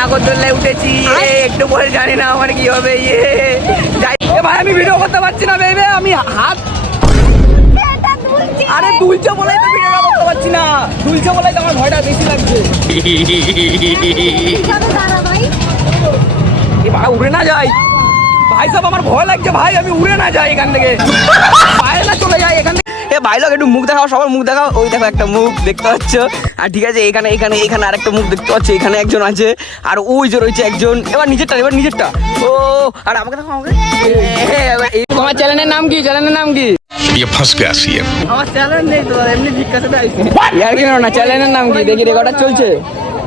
নাগরদোল্লায় উঠেছি। একটু পরে জানি না আমার কি হবে ইয়ে। যাই। ভাই আমি ভিডিও করতে পারছি না বেবে আমি হাত আরে দুলছে বলেই তো ভিডিওটা করতে পারছি না। দুলছে বলেই তো আমার ভয়টা বেশি লাগছে। ভাই উড়ে না যাই। ভাই সব আমার ভয় লাগছে ভাই আমি উড়ে না যাই এখান থেকে। বাইরে না চলে যাই এখান থেকে। এ ভাই লোক একটু মুখ দেখাও সবার মুখ দেখাও ওই দেখো একটা মুখ দেখতে পাচ্ছ আর ঠিক আছে এখানে এখানে এখানে আরেকটা মুখ দেখতে পাচ্ছ এখানে একজন আছে আর ওই যে রয়েছে একজন এবার নিজেরটা এবার নিজেরটা ও আর আমাকে দেখো আমাকে এ, এবার এই তোমার চ্যানেলের নাম কি চ্যানেলের নাম কি ये फंस गया सीएम আমার চ্যানেল নেই তো এমনি ভিক্ষা সাথে আইছি ইয়ার কি না চ্যানেলের নাম কি দেখি রেকর্ডার চলছে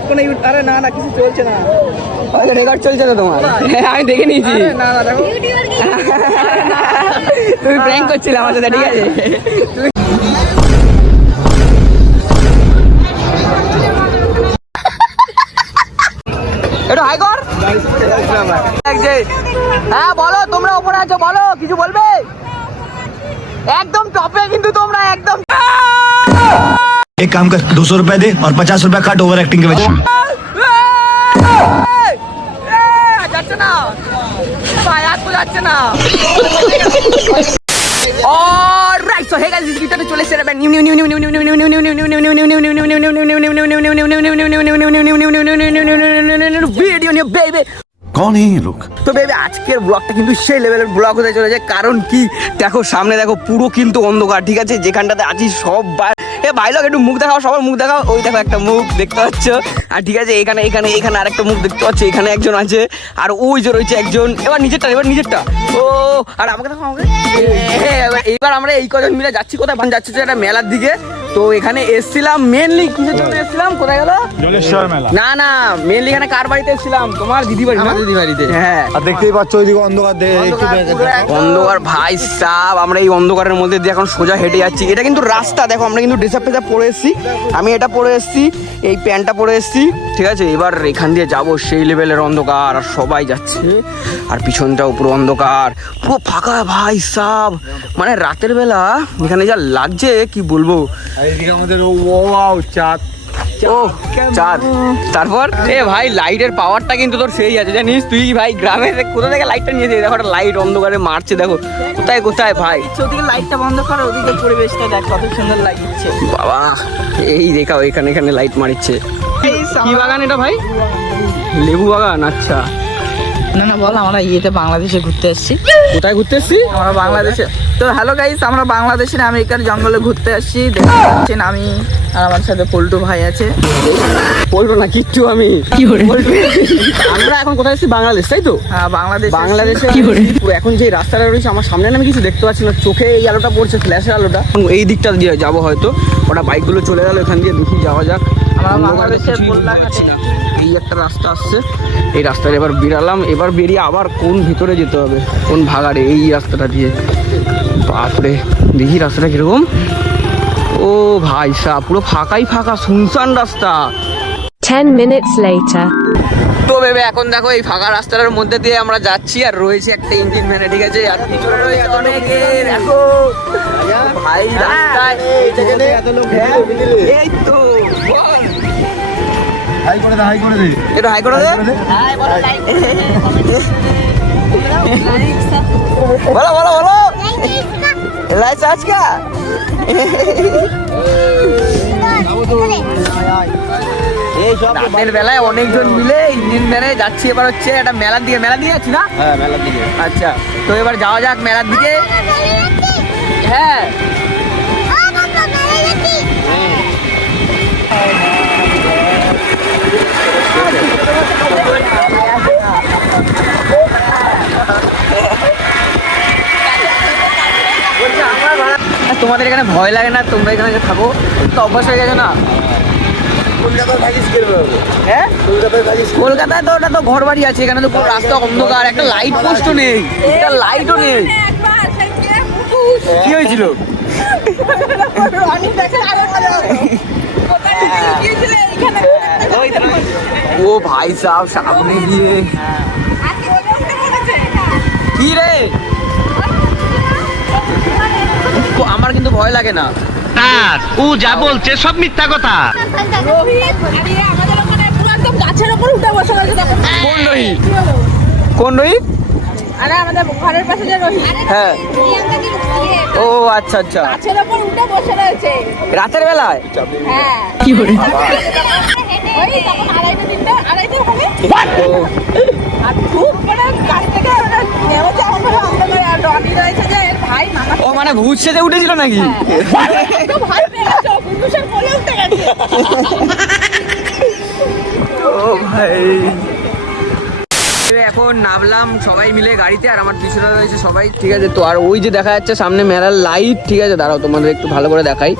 কোন আরে না না কিছু চলছে না। রেকর্ড চলছে তো তোমার। আমি দেখে নিয়েছি। না না দেখো। তুমি প্র্যাঙ্ক করছিলে আমার সাথে ঠিক আছে? একটু হাই কর। হ্যাঁ বলো তোমরা ওপরে আছো বলো কিছু বলবে? একদম টপে কিন্তু তোমরা একদম एक काम कर दो सौ रुपए दे और पचास रुपए कट ओवर एक्टिंग के वजह কন এই লোক তো বেবি আজকের ব্লগটা কিন্তু সেই লেভেলের ব্লগ হতে চলেছে কারণ কি দেখো সামনে দেখো পুরো কিন্তু অন্ধকার ঠিক আছে যেখানটাতে আছি সব ভাই একটু মুখ দেখাও, সবার মুখ দেখাও। ওই দেখো একটা মুখ দেখতে পাচ্ছ। আর ঠিক আছে, এখানে এখানে এখানে আরেকটা মুখ দেখতে পাচ্ছ, এখানে একজন আছে। আর ওই যে রয়েছে একজন, এবার নিজেরটা এবার নিজেরটা। ও, আর আমাকে দেখো, আমাকে। এবার- এইবার আমরা এই কজন মিলে যাচ্ছি কোথায়? যাচ্ছি একটা মেলার দিকে। তো এখানে এসছিলাম মেনলি কিসের জন্য এসছিলাম? কোথায় গেল? না না মেনলি এখানে কার বাড়িতে এসছিলাম? তোমার দিদি বাড়ি আমার দিদি বাড়িতে হ্যাঁ। আর দেখতেই পাচ্ছ ওইদিকে অন্ধকার দে- অন্ধকার ভাই সাব আমরা এই অন্ধকারের মধ্যে দিয়ে এখন সোজা হেঁটে যাচ্ছি। এটা কিন্তু রাস্তা দেখো আমরা কিন্তু ড্রেসআপ ফেসআপ পরে এসেছি। আমি এটা পরে এসেছি এই প্যান্টটা পরে এসেছি ঠিক আছে? এবার এখান দিয়ে যাব সেই লেভেলের অন্ধকার আর সবাই যাচ্ছে আর পিছনটাও পুরো অন্ধকার। পুরো ফাঁকা ভাই সাব। মানে রাতের বেলা এখানে যা লাগছে কি বলব? আর এদিকে আমাদের ও ওয়াও চাঁদ। ও চাঁদ। তারপর? এ ভাই লাইটের পাওয়ারটা কিন্তু তোর সেই আছে। জানিস তুই ভাই গ্রামে কোথা থেকে লাইটটা নিয়েছিস দেখো একটা লাইট অন্ধকারে মারছে দেখো। কোথায় কোথায় ভাই? ওদিকে লাইটটা বন্ধ করো ওদিকে পরিবেশটা দেখ কত সুন্দর লাগছে। বাবা এই দেখাও এখানে এখানে লাইট মারিচ্ছে। কি বাগান এটা ভাই? লেবু বাগান আচ্ছা। না না বল আমরা ইয়েতে বাংলাদেশে ঘুরতে এসেছি। কোথায় ঘুরতে এসছি আমরা বাংলাদেশে তো হ্যালো গাইস আমরা বাংলাদেশের আমেরিকার জঙ্গলে ঘুরতে আসছি। দেখতে পাচ্ছেন আমি আর আমার সাথে পল্টু ভাই আছে। বলব না কিচ্ছু আমি। বলব। আমরা এখন কোথায় এসেছি? বাংলাদেশ তাই তো? হ্যাঁ বাংলাদেশ বাংলাদেশে এখন যে রাস্তাটা রয়েছে আমার সামনে আমি কিছু দেখতে পাচ্ছি না। চোখে এই আলোটা পড়ছে ফ্ল্যাশের আলোটা। এই দিকটা দিয়ে যাব হয়তো। ওটা বাইকগুলো চলে গেল এখান দিয়ে দেখি যাওয়া যাক। আমরা বাংলাদেশের বললাম না। এই একটা রাস্তা আসছে। এই রাস্তায় এবার বেরালাম। এবার বেরিয়ে আবার কোন ভিতরে যেতে হবে? কোন ভাগাড়ে? এই রাস্তাটা দিয়ে। বাপরে দেখি রাস্তাটা কীরকম। ও ভাই সাহ পুরো ফাঁকাই ফাঁকা শুনশান রাস্তা। 10 minutes later. তো ভেবে এখন দেখো এই ফাঁকা রাস্তাটার মধ্যে দিয়ে আমরা যাচ্ছি আর রয়েছে একটা ইঞ্জিন ভ্যানে ঠিক আছে? আর পিছনে রয়েছে অনেকে দেখো। ভাই রাস্তায় এই তো বল। হাই করে দে হাই করে দে। একটু হাই করে দে। বলো বলো বলো। লাইট আজকা? রাতের বেলায় অনেকজন মিলে ইঞ্জিন মেরে যাচ্ছি এবার হচ্ছে একটা মেলার দিকে। মেলা দিয়ে যাচ্ছি না? হ্যাঁ মেলার দিকে। আচ্ছা তো এবার যাওয়া যাক মেলার দিকে। হ্যাঁ। তোমাদের এখানে ভয় লাগে না? তোমরা এখানে যে থাকো। তো অভ্যাস হয়ে গেছে না? কলকাতার থাকিস কে হ্যাঁ? কলকাতায় তো ওটা তো ঘর বাড়ি আছে এখানে তো পুরো রাস্তা অন্ধকার একটা লাইট পোস্টও নেই একটা লাইটও নেই। কি হয়েছিল? ও ভাই সাহেব সামনে গিয়ে। কি রে? আমার কিন্তু ভয় লাগে না। ও যা বলছে সব মিথ্যা কথা। রোহিত আরে আমাদের ওখানে পুরো একদম গাছের উপর উঠে বসে রয়েছে দেখো রোহিত কোন আরে আমাদের ঘরের পাশে যে হ্যাঁ। ও আচ্ছা আচ্ছা। গাছের ওপর উঠে বসে রয়েছে। রাতের বেলায়? হ্যাঁ। কি করে? ওই তখন আড়াইটে তিনটে আড়াইটে হবে আর খুব মানে গাছ থেকে অন্ধকারে আর রনি রয়েছে যে ও মানে ভূত সেজে উঠেছিল নাকি? গেছে ও ভাই। এখন নামলাম সবাই মিলে গাড়িতে আর আমার পিছনে রয়েছে সবাই ঠিক আছে? তো আর ওই যে দেখা যাচ্ছে সামনে মেলার লাইট ঠিক আছে? দাঁড়াও তোমাদের একটু ভালো করে দেখাই।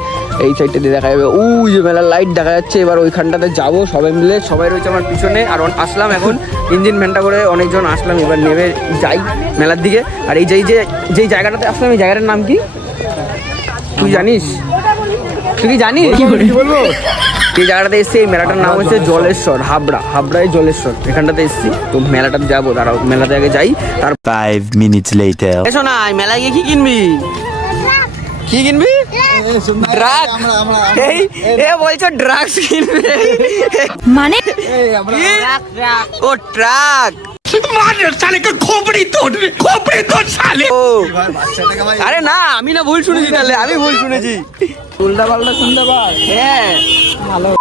এই সাইডটা দিয়ে দেখা যাবে। ওই যে মেলার লাইট দেখা যাচ্ছে। এবার ওইখানটাতে যাব সবাই মিলে। সবাই রয়েছে আমার পিছনে। আর আসলাম এখন ইঞ্জিন ভ্যানটা করে অনেকজন আসলাম। এবার নেমে যাই মেলার দিকে। আর এই যে যে যেই জায়গাটাতে আসলাম এই জায়গাটার নাম কি? তুই জানিস? তুই কি জানিস? কি বলব? এই জায়গাটাতে এসছি। এই মেলাটার নাম হচ্ছে জলেশ্বর হাবড়া। হাবড়ায় জলেশ্বর। এখানটাতে এসছি। তো মেলাটাতে যাব। দাঁড়াও মেলাতে আগে যাই। তার ফাইভ minutes later. এসো না মেলায় গিয়ে কি কিনবি? কি কিনবি? ড্রাগ এই এ বলছো ড্রাগস কিনবে? মানে? ও ট্রাক আরে না আমি না ভুল শুনেছি তাহলে আমি ভুল শুনেছি। উল্টা পাল্টা শুনতে পাস। হ্যাঁ। ভালো।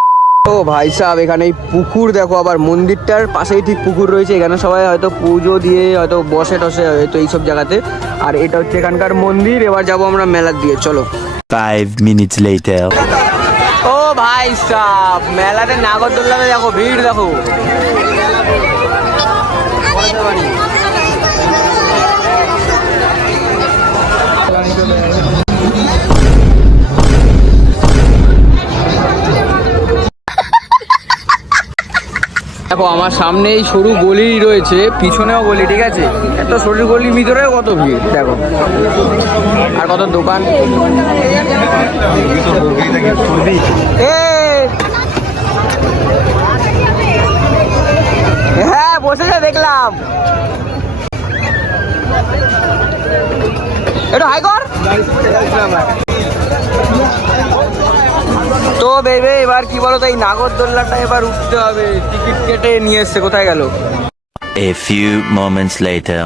ও ভাই সাহেব এখানে এই পুকুর দেখো আবার মন্দিরটার পাশেই ঠিক পুকুর রয়েছে এখানে সবাই হয়তো পুজো দিয়ে হয়তো বসে টসে হয়তো এইসব জায়গাতে আর এটা হচ্ছে এখানকার মন্দির এবার যাব আমরা মেলার দিয়ে চলো ফাইভ minutes later. ও ভাই সাহেব মেলাতে নাগরদোল্লাতে দেখো ভিড় দেখো দেখো, আমার সামনেই সরু গলি রয়েছে, পিছনেও গলি, ঠিক আছে? এত সরু গলির ভিতরেও কত ভিড়, দেখো। আর কত দোকান! হ্যাঁ বসেছে দেখলাম। একটু হাই কর। তো এবার কি বলো তো এই নাগরদোল্লাটা এবার উঠতে হবে। টিকিট কেটে নিয়ে এসছে কোথায় গেল? A few moments later.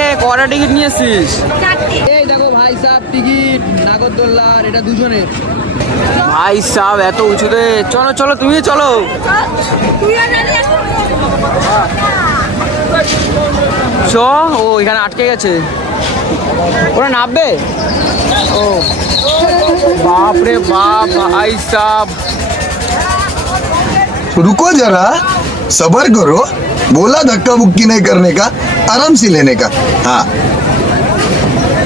এ কটা টিকিট নিয়ে এসছিস? এই দেখো ভাই সাহেব টিকিট নাগরদোল্লার এটা দুজনের। ভাই সাহেব এত উঁচুতে। চলো চলো তুমি চলো। চ ও এখানে আটকে গেছে। ওরা নামবে? ও বাপ রে বাপ ভাই সাহেব रुको जरा सबर करो बोला धक्का मुक्की नहीं करने का आराम से लेने का हाँ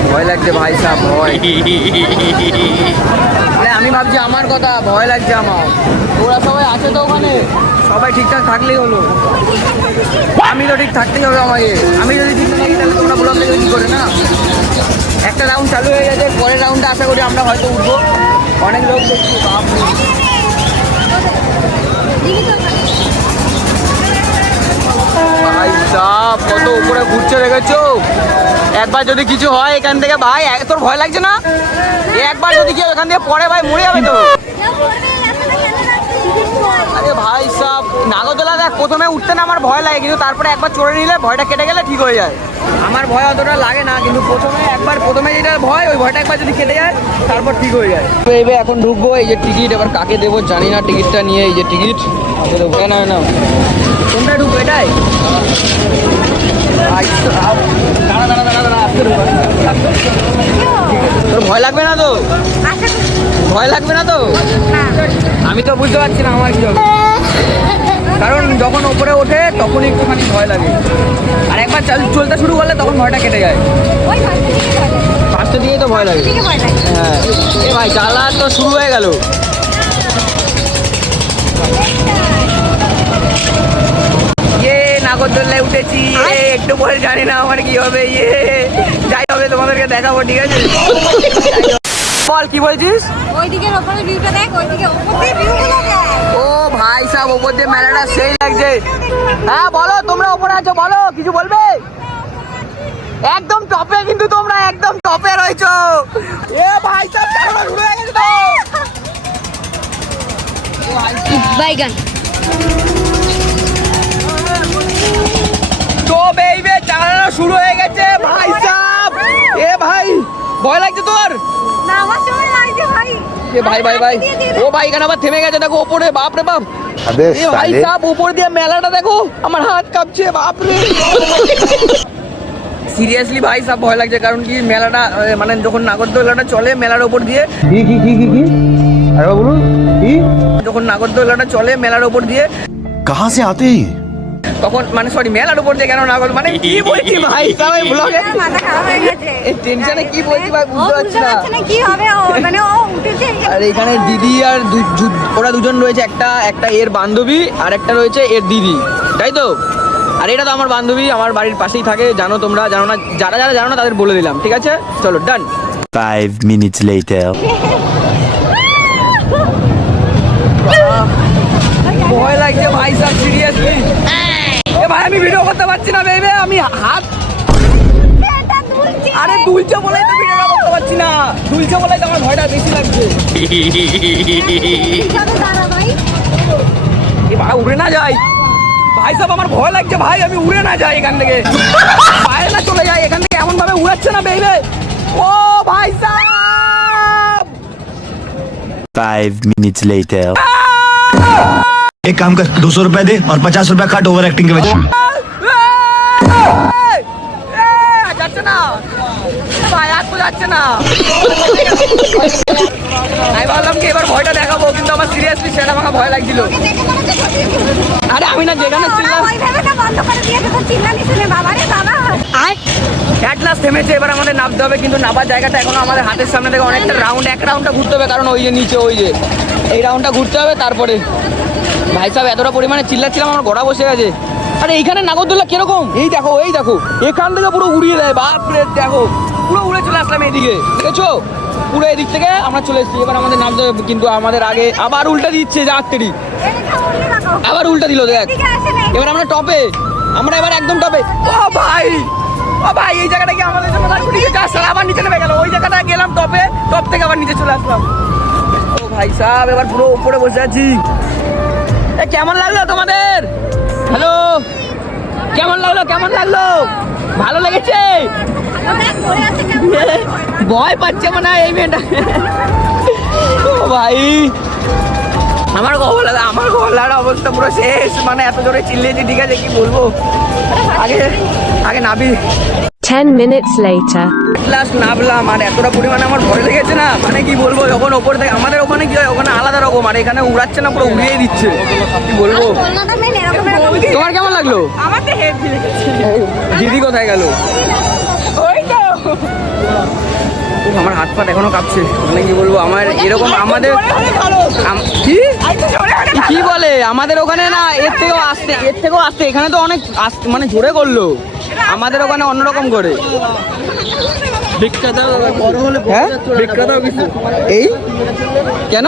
ভয় লাগছে ভাই সাহেব ভয় আরে আমি ভাবছি আমার কথা ভয় লাগছে আমার ওরা সবাই আছে তো ওখানে সবাই ঠিকঠাক থাকলেই হলো আমি তো ঠিক থাকতেই হবে আমাকে আমি যদি ঠিক না থাকি তাহলে তোমরা ব্লগ দেখবে কি করে না একটা রাউন্ড চালু হয়ে গেছে। পরের রাউন্ডে আশা করি আমরা হয়তো উঠবো। অনেক লোক দেখছি বাপ ভাই সাপ কত উপরে ঘুরছে দেখেছ? একবার যদি কিছু হয় এখান থেকে ভাই তোর ভয় লাগছে না? একবার যদি কেউ এখান থেকে পড়ে ভাই মরে যাবে তো। আরে ভাই সাহ নাগরদোলা দেখ প্রথমে উঠতে না আমার ভয় লাগে কিন্তু তারপরে একবার চড়ে নিলে ভয়টা কেটে গেলে ঠিক হয়ে যায়। আমার ভয় অতটা লাগে না কিন্তু প্রথমে একবার প্রথমে যেটা ভয় ওই ভয়টা একবার যদি কেটে যায় তারপর ঠিক হয়ে যায়। এবার এখন ঢুকবো এই যে টিকিট এবার কাকে দেবো জানি না টিকিটটা নিয়ে এই যে টিকিট। না না। কোনটা ঢুকবো এটাই? তোর ভয় লাগবে না তো? ভয় লাগবে না তো? আমি তো বুঝতে পারছি না আমার কি কারণ যখন ওপরে ওঠে তখনই একটুখানি ভয় লাগে। আর একবার চাল- চলতে শুরু করলে তখন ভয়টা কেটে যায়। ফার্স্টের দিকেই তো ভয় লাগে। হ্যাঁ। এ ভাই জ্বালা তো শুরু হয়ে গেল। নাগরদোল্লায় উঠেছি একটু পরে জানি না আমার কি হবে ইয়ে। যাই হবে তোমাদেরকে দেখাবো ঠিক আছে? বল কি বলছিস? ওইদিকের ওপরে ভিউটা দেখ ওইদিকে ওপর দিয়ে দেখ। ও ভাই সাহেব ওপর দিয়ে মেলাটা সেই লাগছে। হ্যাঁ বলো তোমরা ওপরে আছো বলো কিছু বলবে? একদম টপে কিন্তু তোমরা একদম টপে রয়েছো। এ ভাই সাহেব চারটা গেছে বাইগান তো বেইবে চালানো শুরু হয়ে গেছে ভাই সাহেব এ ভাই ভয় লাগছে তোর? না আমার সময় লাগছে ভাই। এ ভাই ভাই ভাই। ও ভাই এখানে আবার থেমে গেছে দেখো উপরে বাপ রে বাপ। আবে ভাই সাহেব উপর দিয়ে মেলাটা দেখো আমার হাত কাঁপছে বাপ রে। সিরিয়াসলি ভাই সব ভয় লাগছে কারণ কি মেলাটা মানে যখন নাগরদোলাটা চলে মেলার ওপর দিয়ে কি কি কি কি আরে বলুন কি? যখন নাগরদোলাটা চলে মেলার ওপর দিয়ে কাহা সে আতে তখন মানে সরি মেলার উপর দিয়ে কেন নাগর মানে কি বলছি ভাই? সবাই ব্লগে মাথা খারাপ হয়ে গেছে। এই টেনশনে কি বলছি ভাই বুঝতে পারছি না। না কি হবে ও মানে ও উঠেছে। আর এখানে দিদি আর ওরা দুজন রয়েছে একটা একটা এর বান্ধবী আর একটা রয়েছে এর দিদি। তাই তো? আর এটা তো আমার বান্ধবী আমার বাড়ির পাশেই থাকে জানো তোমরা জানো না যারা যারা জানো না তাদের বলে দিলাম ঠিক আছে? চলো ডান Five minutes later. ভয় লাগছে ভাই সাহ সিরিয়াসলি এ ভাই আমি ভিডিও করতে পারছি না বেবে আমি হাত আরে দুলছে বলেই তো ভিডিওটা করতে পারছি না। দুলছে বলেই তো আমার ভয়টা বেশি লাগছে। ভাই? এ ভাই উড়ে না যাই। ভাই সব আমার ভয় লাগছে ভাই আমি উড়ে না যাই এখান থেকে। বাইরে না চলে যাই এখান থেকে এমন ভাবে উড়াচ্ছে না বেবে ও ভাই সাহেব Five minutes later. एक काम कर दो सौ रुपए दे और पचास रुपए काट ओवर एक्टिंग के वजह से। এই! এই, যাচ্ছে না ভাই আর তো যাচ্ছে না আমি ভাবলাম কি এবার ভয়টা দেখাবো কিন্তু আমার সিরিয়াসলি সেটা আমাকে ভয় লাগছিল আরে আমি না যেখানে ছিলাম ওই ভেবেটা বন্ধ করে দিয়েছে তো চিল্লানি শুনে বাবা রে বাবা এক ক্লাস থেমেছে এবার আমাদের নামতে হবে কিন্তু নামার জায়গাটা এখনো আমাদের হাতের সামনে থেকে অনেকটা রাউন্ড এক রাউন্ডটা ঘুরতে হবে কারণ ওই যে নিচে ওই যে এই রাউন্ডটা ঘুরতে হবে তারপরে। ভাই সাহেব এতটা পরিমাণে চিল্লাচ্ছিলাম আমার গড়া বসে গেছে। আরে এইখানে নাগরদোল্লা কীরকম? এই দেখো এই দেখো এখান থেকে পুরো উড়িয়ে দেয় বাপরে দেখো। পুরো উড়ে চলে আসলাম এইদিকে দেখেছ? পুরো এদিক থেকে আমরা চলে এসেছি। এবার আমাদের নামতে হবে কিন্তু আমাদের আগে আবার উল্টা দিচ্ছে যাত্রী আবার উল্টা দিল দেখ। এদিকে এবার আমরা টপে। আমরা এবার একদম টপে। ও ভাই! ও ভাই এই জায়গাটা কি আমাদের জন্য? আবার নিচে নেমে গেল। ওই জায়গাটা গেলাম টপে টপ থেকে আবার নিচে চলে আসলাম। ভাই সাহেব, এবার পুরো উপরে বসে আছি। কেমন লাগল তোমাদের? হ্যালো কেমন লাগল? কেমন লাগল? ভালো লেগেছে? ভয় পাচ্ছে মনে হয় এই মেয়েটা। ভাই। আমার গলাটা আমার গলার অবস্থা পুরো শেষ। মানে এত জোরে চিল্লিয়েছি, ঠিক আছে, কি বলব? আগে আগে নাবি। Ten minutes later. ক্লাস নামলাম আর এতটা পরিমাণে আমার ভয় লেগেছে না? মানে কি বলব যখন ওপর থেকে আমাদের ওখানে কি হয় ওখানে আলাদা রকম আর এখানে উড়াচ্ছে না পুরো উড়িয়ে দিচ্ছে। কি বলব? এরকম তোমার কেমন লাগল? আমার তো হেভি লেগেছে। দিদি কোথায় গেল? ওই তো। আমার হাত পা এখনও কাঁপছে। মানে কি বলব আমার এরকম আমাদের কি? কি বলে? আমাদের ওখানে না এর থেকেও আসতে এর থেকেও আসতে এখানে তো অনেক মানে জোরে করল। আমাদের ওখানে অন্যরকম করে হ্যাঁ এই কেন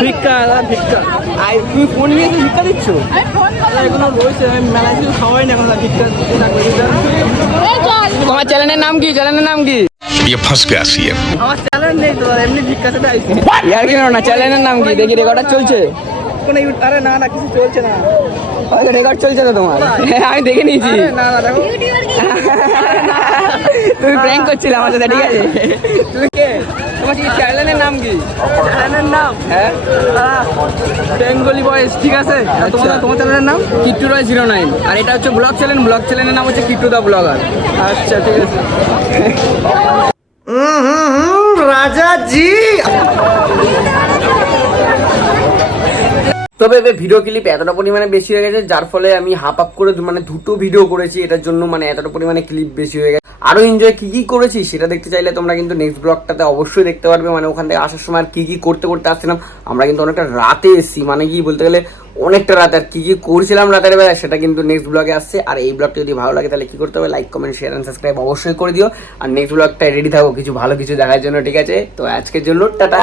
ভিক্ষা ভিক্ষা আই তুই ফোন নিয়ে তুই ভিক্ষা দিচ্ছ এখনো রয়েছে মেলা কিছু খাওয়াই না এখন ভিক্ষা তোমার চ্যানেলের নাম কি চ্যানেলের নাম কি ये फंस गया सीएम আমার চ্যানেল নেই তো এমনি ভিক্ষা সাথে আইছি ইয়ার কি না চ্যানেলের নাম কি দেখি রেকর্ডার চলছে কোন আরে না না কিছু চলছে না। রেকর্ড চলছে তো তোমার? হ্যাঁ, আমি দেখে নিয়েছি। না না দেখো। তুমি প্র্যাঙ্ক করছিলে আমার সাথে ঠিক আছে? তুমি কে? তোমার কি চ্যানেলের নাম কি? চ্যানেলের নাম? হ্যাঁ? বেঙ্গলি বয়েস ঠিক আছে? আর তোমার তোমার চ্যানেলের নাম? কিট্টু রয় জিরো নাইন আর এটা হচ্ছে ব্লগ চ্যানেল ব্লগ চ্যানেলের নাম হচ্ছে কিট্টু দা ব্লগার আচ্ছা ঠিক আছে। তবে এবার ভিডিও ক্লিপ এতটা পরিমাণে বেশি হয়ে গেছে, যার ফলে আমি হাফ আপ করে মানে দুটো ভিডিও করেছি, এটার জন্য মানে এতটা পরিমাণে ক্লিপ বেশি হয়ে গেছে। আরও এনজয় কি কি করেছি সেটা দেখতে চাইলে তোমরা কিন্তু নেক্সট ব্লগটাতে অবশ্যই দেখতে পারবে মানে ওখান থেকে আসার সময় আর কি কি করতে করতে আসছিলাম। আমরা কিন্তু অনেকটা রাতে এসেছি মানে কি বলতে গেলে অনেকটা রাত আর কি কি করছিলাম রাতের বেলা সেটা কিন্তু নেক্সট ব্লগে আসছে। আর এই ব্লগটা যদি ভালো লাগে তাহলে কি করতে হবে like comment share and subscribe অবশ্যই করে দিও। আর নেক্সট ব্লগটা রেডি থাকো, কিছু ভালো কিছু দেখার জন্য, ঠিক আছে? তো আজকের জন্য, টাটা!